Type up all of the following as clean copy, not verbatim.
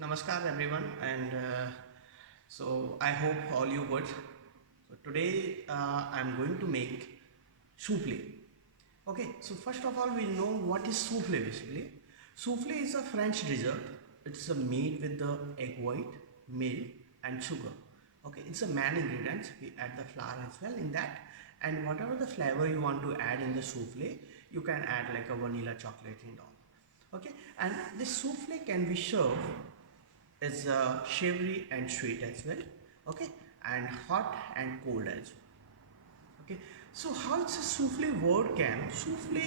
Namaskar everyone, and I hope all you good. So today I'm going to make souffle. Okay, so first of all we know what is souffle basically. Souffle is a French dessert. It's made with the egg white, milk and sugar. Okay, it's a main ingredients. We add the flour as well in that, and whatever the flavor you want to add in the souffle, you can add like a vanilla, chocolate and all. Okay, and this souffle can be served is savory and sweet as well. Okay, and hot and cold as well. Okay, so how it's a souffle word came? Souffle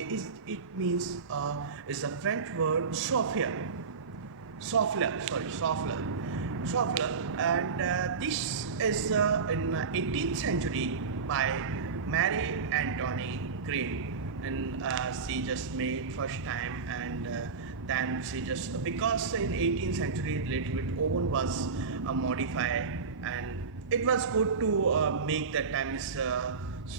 is a French word souffle, and this is in 18th century by Mary Antoinette Green, and she just made first time, and then she just because in 18th century little bit oven was modified, and it was good to make that times.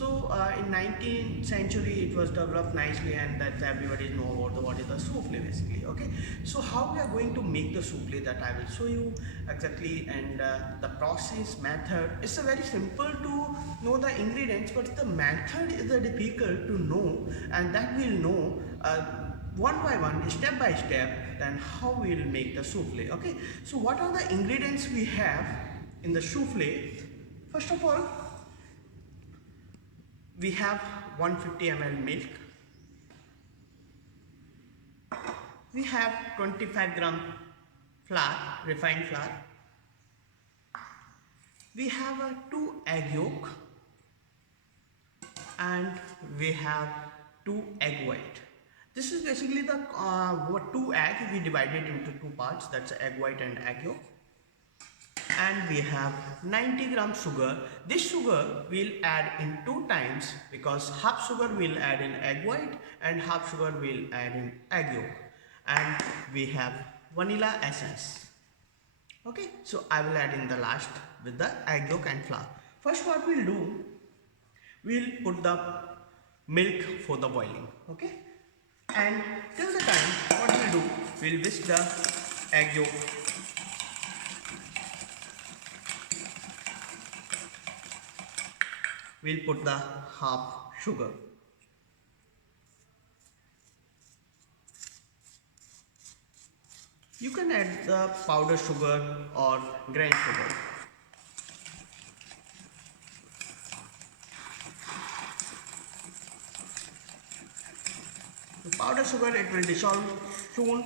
In 19th century it was developed nicely, and that everybody know about what is the souffle basically. Okay, so how we are going to make the souffle, that I will show you exactly, and the process method is a very simple to know the ingredients, but the method is difficult to know, and that we'll know one by one, step by step, then how we will make the souffle. Okay, so what are the ingredients we have in the souffle? First of all, we have 150 ml milk, we have 25 gram flour, refined flour, we have a 2 egg yolk, and we have 2 egg white. This is basically the 2 egg we divided into 2 parts, that's egg white and egg yolk. And we have 90 gram sugar. This sugar we'll add in 2 times, because half sugar we'll add in egg white and half sugar we'll add in egg yolk. And we have vanilla essence. Okay, so I will add in the last with the egg yolk and flour. First what we'll do, we'll put the milk for the boiling. Okay, and till the time what we'll do, we'll whisk the egg yolk. We'll put the half sugar. You can add the powdered sugar or grain sugar. The powdered sugar, it will dissolve soon.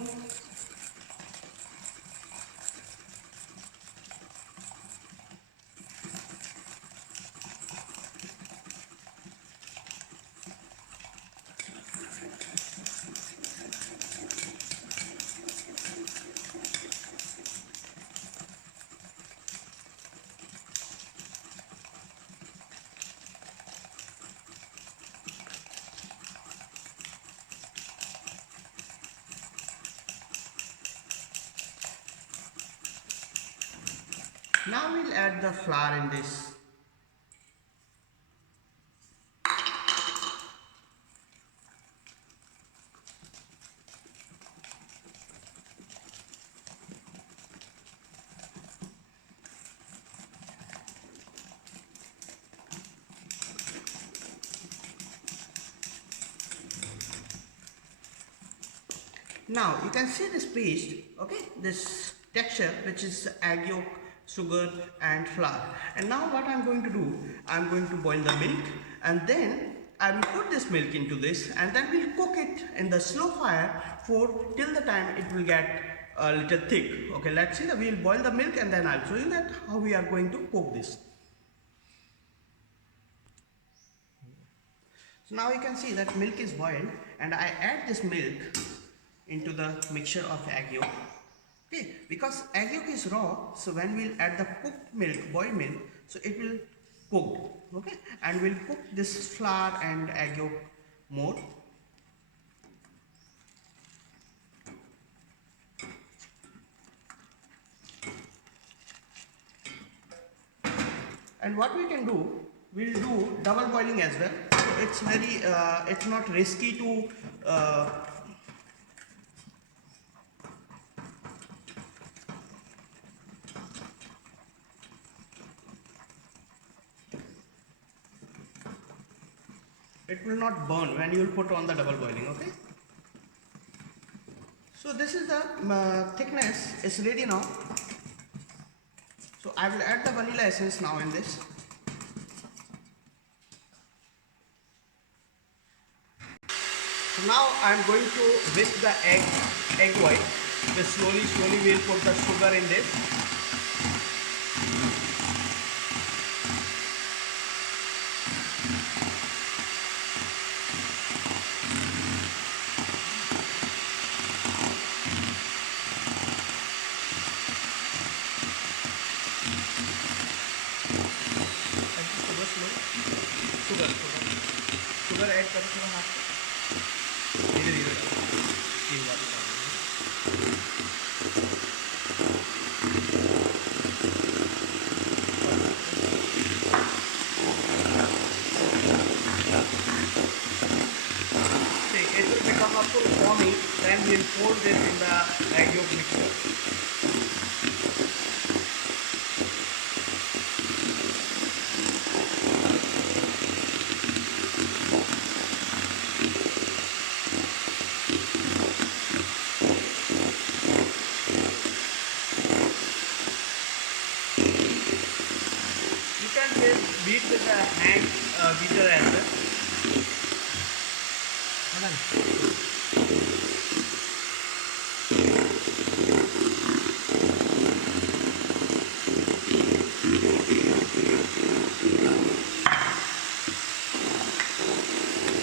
Now we'll add the flour in this. Now you can see this paste, okay, this texture, which is egg yolk, sugar and flour. And now what I'm going to do, I'm going to boil the milk, and then I will put this milk into this, and then we'll cook it in the slow fire for till the time it will get a little thick. Okay, let's see that we'll boil the milk, and then I'll show you that how we are going to cook this. So now you can see that milk is boiled, and I add this milk into the mixture of egg yolk. Okay, because egg yolk is raw, so when we'll add the cooked milk, boiled milk, so it will cook. Okay, and we'll cook this flour and egg yolk more. And what we can do, we'll do double boiling as well. So it's very, it's not risky to It will not burn when you will put on the double boiling. Okay. So this is the thickness is ready now. So I will add the vanilla essence now in this. So now I am going to whisk the egg white. So slowly we will put the sugar in this. Sugar add करो थोड़ा हाथ से धीरे धीरे तीन बार it will become a full foamy, then we'll pour this in the egg yolk mixture. Beat with the hand beater as well.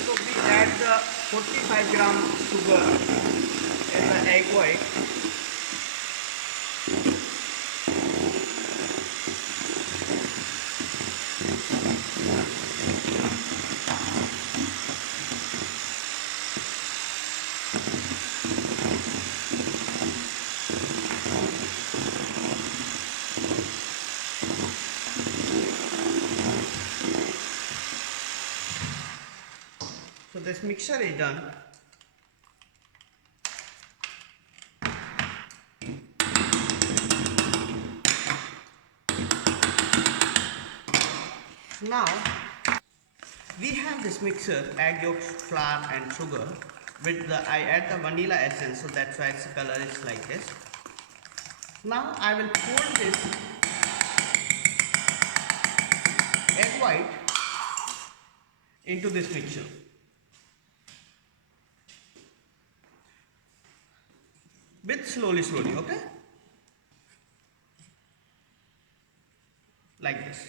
So we add the 45 gram sugar in the egg white. So this mixture is done. Now we have this mixture, egg yolks, flour and sugar. With the I add the vanilla essence, so that's why its color is like this. Now I will pour this egg white into this mixture. With slowly, okay? Like this.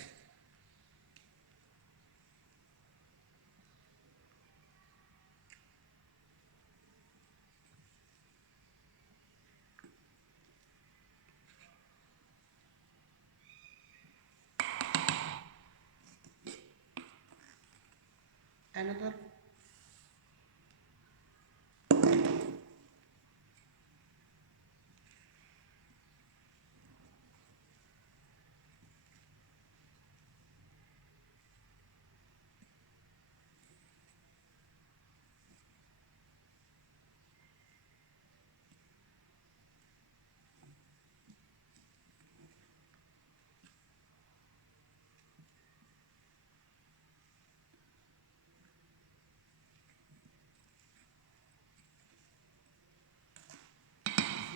Another.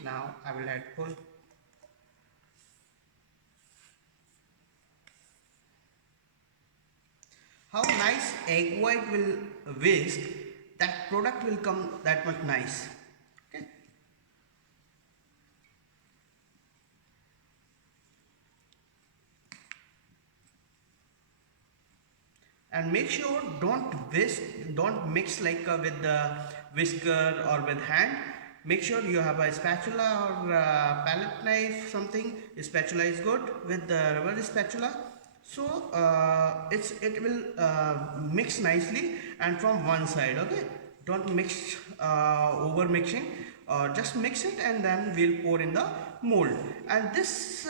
Now I will add full. How nice egg white will whisk, that product will come that much nice. Okay. And make sure don't mix like with the whisker or with hand. Make sure you have a spatula or a palette knife, something. A spatula is good with the rubber spatula. So it will mix nicely and from one side. Okay, don't mix over mixing. Just mix it and then we'll pour in the mold. And this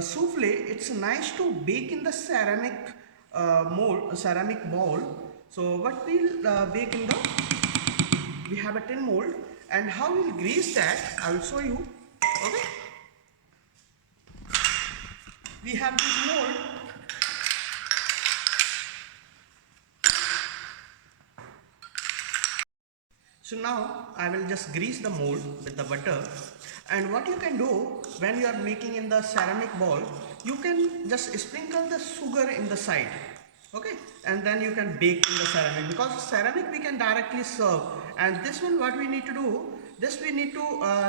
souffle, it's nice to bake in the ceramic ceramic bowl. So what we'll bake in the, we have a tin mold, and how we'll grease that I will show you. Okay, we have this mold. So now I will just grease the mold with the butter, and what you can do when you are making in the ceramic ball, you can just sprinkle the sugar in the side, okay, and then you can bake in the ceramic, because ceramic we can directly serve, and this one what we need to do, this we need to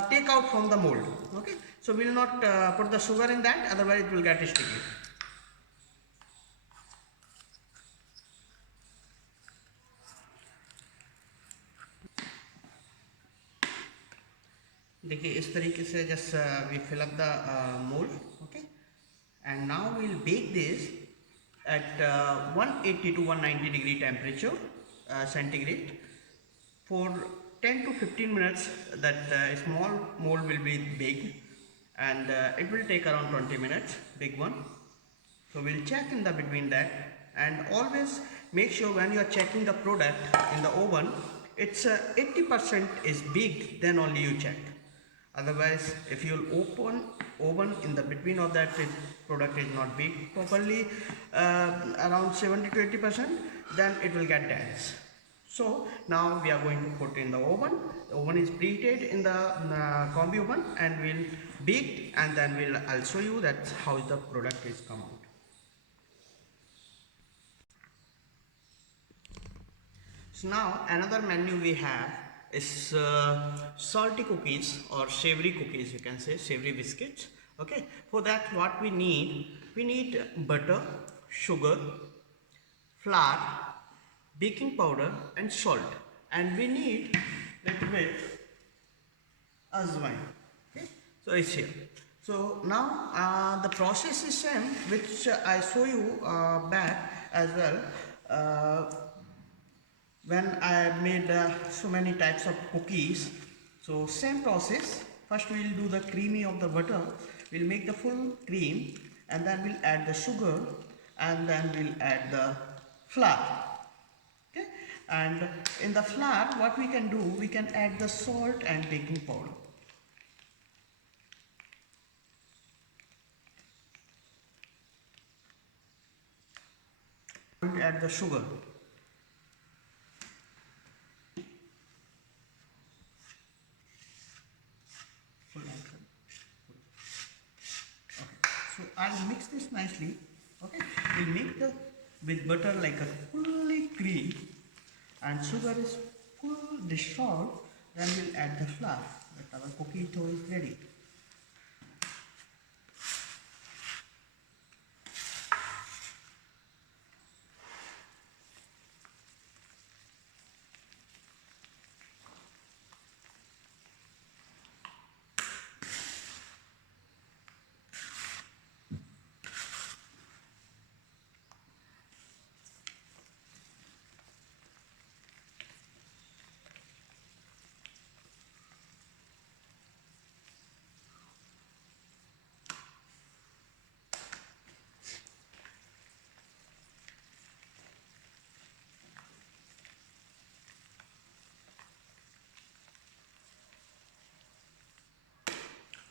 take out from the mold, okay. So we will not put the sugar in that, otherwise it will get sticky. देखिए इस तरीके से just we fill up the mold, okay, and now we'll bake this at 180 to 190 degree temperature centigrade for 10 to 15 minutes. That small mold will be baked, and it will take around 20 minutes, big one. So we'll check in the between that, and always make sure when you are checking the product in the oven, it's 80% is baked, then only you check. Otherwise, if you'll open oven in the between of that product is not baked properly, around 70 to 80%, then it will get dense. So now we are going to put in the oven. The oven is preheated in the combi oven, and we'll bake, and then I'll show you that how the product is come out. So now another menu we have is salty cookies or savory cookies, you can say savory biscuits. Okay, for that what we need butter, sugar, flour, baking powder and salt, and we need little bit azwain. Okay, so it's here. So now the process is same, which I show you back as well. When I made so many types of cookies, so same process. First we will do the creamy of the butter, we'll make the full cream, and then we'll add the sugar, and then we'll add the flour. Okay, and in the flour what we can do, we can add the salt and baking powder. We'll add the sugar. So I'll mix this nicely. Okay, we'll make the with butter like a fully cream, and sugar is full dissolved. Then we'll add the flour. That our cookie dough is ready.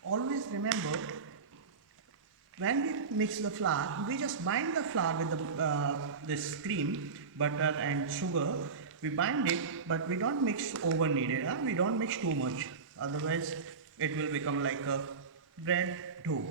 Always remember, when we mix the flour, we just bind the flour with the this cream, butter and sugar. We bind it, but we don't mix over needed. Huh? We don't mix too much. Otherwise, it will become like a bread dough.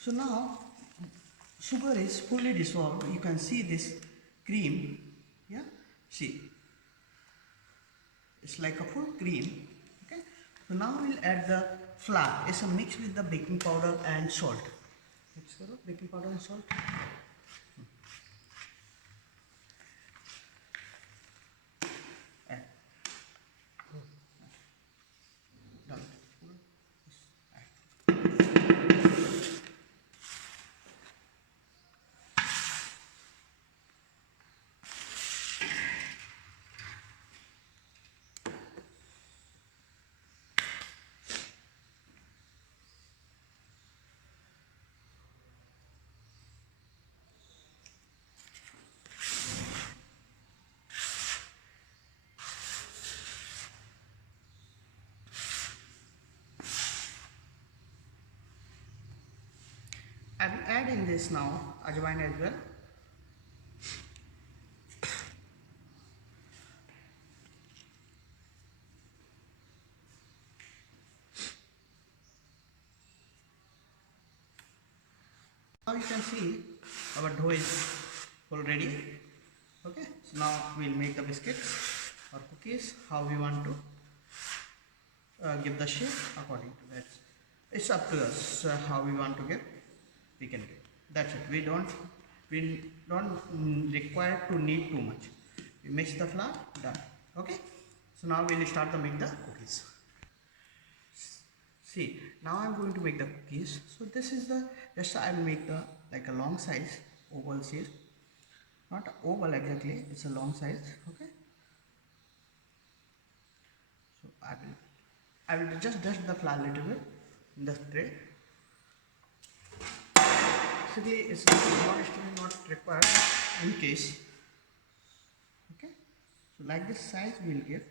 So now sugar is fully dissolved. You can see this cream. Yeah, see, it's like a full cream. Okay, so now we'll add the flour. It's a mix with the baking powder and salt. Mix karo, baking powder and salt. Add. Done. I will add in this now ajwain as well. Now you can see our dough is already. Okay, so now we'll make the biscuits or cookies how we want to give the shape according to that. It's up to us how we want to give. We can give. That's it. We don't require to knead too much. We mix the flour. Done. Okay. So now we'll start to make the cookies. See, now I'm going to make the cookies. So this is the just I will make the like a long size oval shape. Not oval exactly. It's a long size. Okay. So I will just dust the flour a little bit in the tray. Basically, it's not required in case. Okay, so like this size we'll give,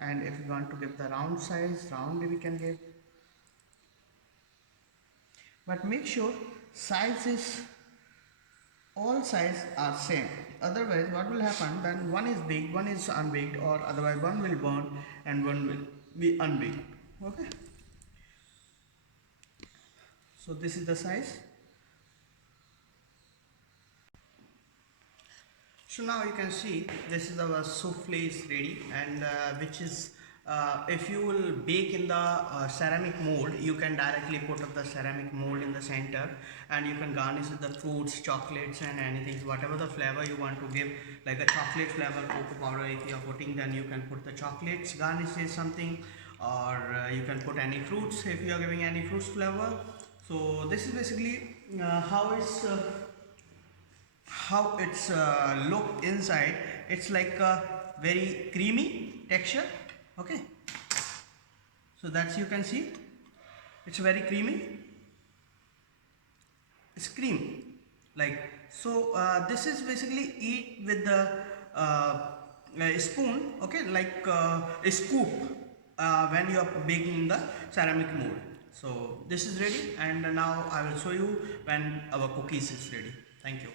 and if you want to give the round size, round we can give. But make sure sizes, all size are same. Otherwise, what will happen? Then one is baked, one is unbaked, or otherwise one will burn and one will be unbaked. Okay. So this is the size. So now you can see this is our soufflé is ready, and which is if you will bake in the ceramic mold, you can directly put up the ceramic mold in the center, and you can garnish with the fruits, chocolates, and anything, whatever the flavor you want to give, like a chocolate flavor cocoa powder. If you are putting, then you can put the chocolates, garnishes something, or you can put any fruits if you are giving any fruits flavor. So this is basically how it's look inside. It's like a very creamy texture. Okay, so that's you can see it's very creamy. It's cream like so. This is basically eat with the a spoon. Okay, like a scoop when you are baking in the ceramic mold. So this is ready, and now I will show you when our cookies is ready. Thank you.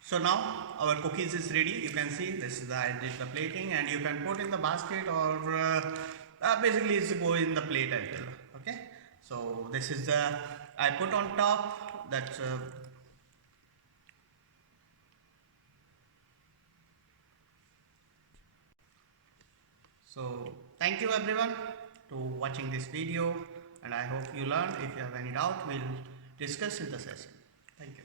So now our cookies is ready. You can see this is I did the plating, and you can put in the basket, or basically it's go in the plate as well. Okay. So this is the I put on top. That's so. Thank you everyone to watching this video, and I hope you learn. If you have any doubt, we'll discuss in the session. Thank you.